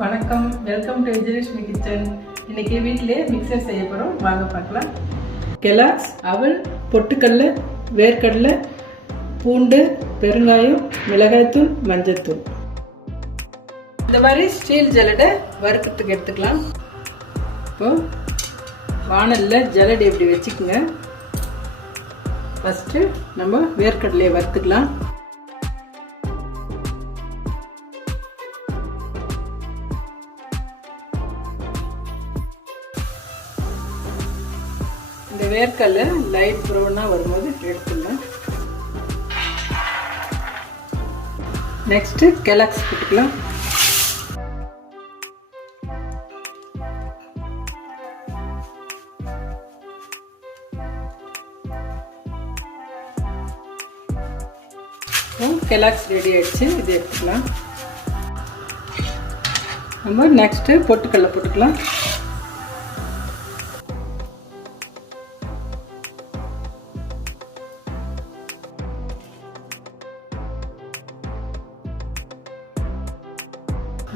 வணக்கம், welcome to Vijayalakshmi kitchen. இன்னைக்கு வீட்டிலே மிக்சர் செய்ய போகிறோம், வாங்க பார்க்கலாம். கெலாக்ஸ், அவல், பொட்டுக்கடலை, வேர்க்கடலை, பூண்டு, பெருங்காயம், மிளகாய்த்தூள், மஞ்சள்தூள். இந்த மாதிரி ஸ்டீல் ஜல்லடை வறுக்கிறதுக்கு எடுத்துக்கலாம். இப்போ வானலில் ஜல்லடை இப்படி வச்சுக்கோங்க. ஃபஸ்ட்டு நம்ம வேர்க்கடலையை வறுத்துக்கலாம். இந்த வேர்க்கடலை லைட் ப்ரௌனாக வரும்போது எடுத்துக்கலாம். நெக்ஸ்ட்டு கெலாக்ஸ் போட்டுக்கலாம். கெலாக்ஸ் ரெடி ஆயிடுச்சு, இது எடுத்துக்கலாம். நம்ம நெக்ஸ்ட்டு பொட்டுக்கடலை போட்டுக்கலாம்.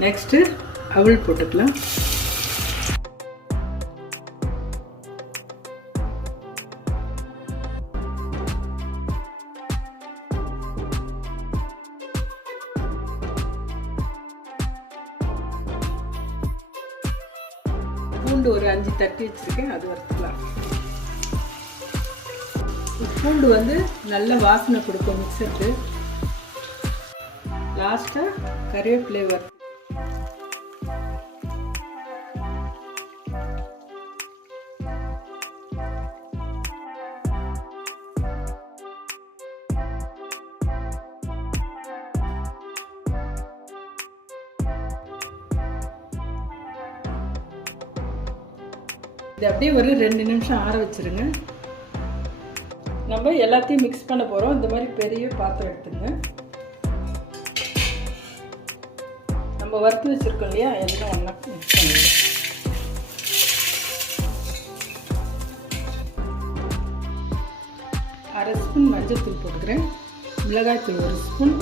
நெக்ஸ்ட்டு அவல் போட்டுக்கலாம். பூண்டு ஒரு 5 தட்டி வச்சிருக்கேன், அது வறுத்துக்கலாம். பூண்டு வந்து நல்ல வாசனை கொடுக்கும் மிக்சருக்கு. லாஸ்ட்டாக கறிவேப்பிலை வறுத்து இது அப்படியே ஒரு 2 நிமிஷம் ஆற வச்சிருங்க. நம்ம எல்லாத்தையும் மிக்ஸ் பண்ண போகிறோம். இந்த மாதிரி பெரிய பாத்திரம் எடுத்துங்க. நம்ம வறுத்து வச்சிருக்கோம் இல்லையா, எல்லாம் ஒன்றா மிக்ஸ் பண்ணிடுங்க. அரை ஸ்பூன் மஞ்சள் தூள் போட்டுக்கிறேன். மிளகாய்த்தூள் 1 ஸ்பூன்,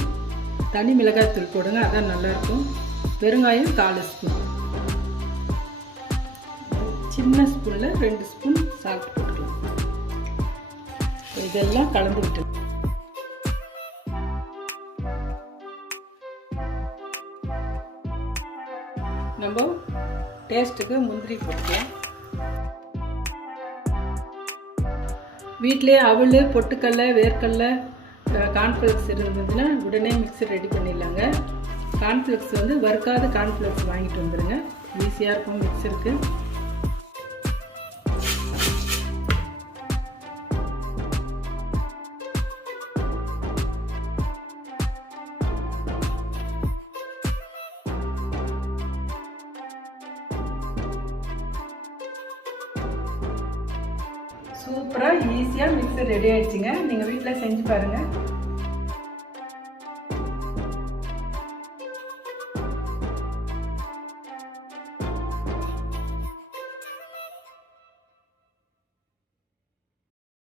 தனி மிளகாய்த்தூள் போடுங்க, அதான் நல்லாயிருக்கும். பெருங்காயம் 4 ஸ்பூன், சின்ன ஸ்பூனில் 2 ஸ்பூன் சால்ட் போட்டுக்கலாம். இதெல்லாம் கலந்து விட்டு நம்ம டேஸ்ட்டுக்கு முந்திரி போட்டுக்கலாம். வீட்டிலே அவல், பொட்டுக்கடலை, வேர்க்கடலை, கார்ன்ஃப்ளெக்ஸ் இருந்ததுன்னா உடனே மிக்சர் ரெடி பண்ணிடலாங்க. கார்ன்ஃப்ளெக்ஸ் வந்து வறுக்காத கார்ன்ஃப்ளெக்ஸ் வாங்கிட்டு வந்துடுங்க, ஈஸியாக இருக்கும் மிக்சருக்கு. சூப்பராக ஈஸியாக மிக்சர் ரெடி ஆகிடுச்சிங்க. நீங்கள் வீட்டில் செஞ்சு பாருங்கள்.